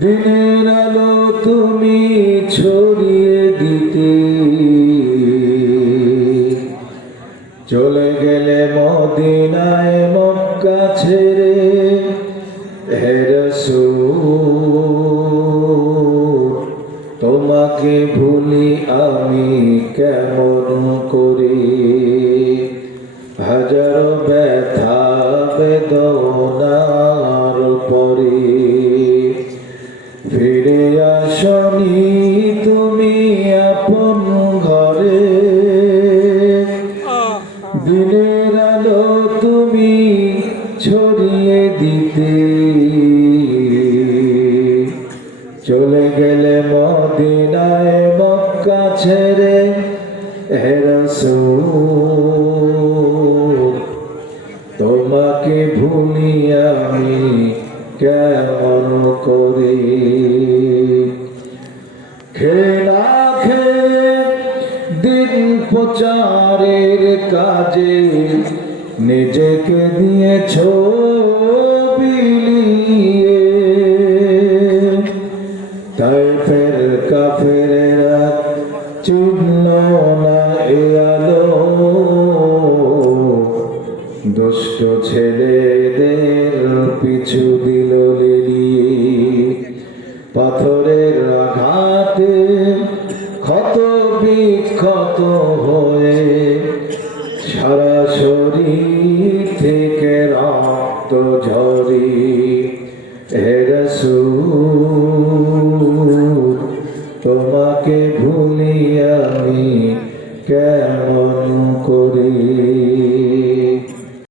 দিনের আলো তুমি ছড়িয়ে দিতে চলে গেলে মদিনায় মক্কা ছেড়ে। হে রাসূল তোমাকে ভুলি আমি কেমন করে, হাজার ব্যথা বেদনার পরে ফিরে আসনি তুমি আপন ঘরে। দিনের আলো তুমি ছড়িয়ে দিতে চলে গেলে মদিনায় মক্কা ছেড়ে। হে রাসূল তোমাকে ভুলি আমি কেমন করে। খেলা খেয়ে দিন প্রচারের কাজে নিজেকে দিয়েছ বিলিয়ে। তায়েফের কাফেরেরা চিনল না এ আলো, দুষ্ট ছেলেদের পিছু দিল লেলিয়ে। পাথরের আঘাতে ক্ষত বিক্ষত হয়ে সারা শরীর থেকে রক্ত ঝরে। হে রাসূল তোমাকে ভুলি আমি কেমন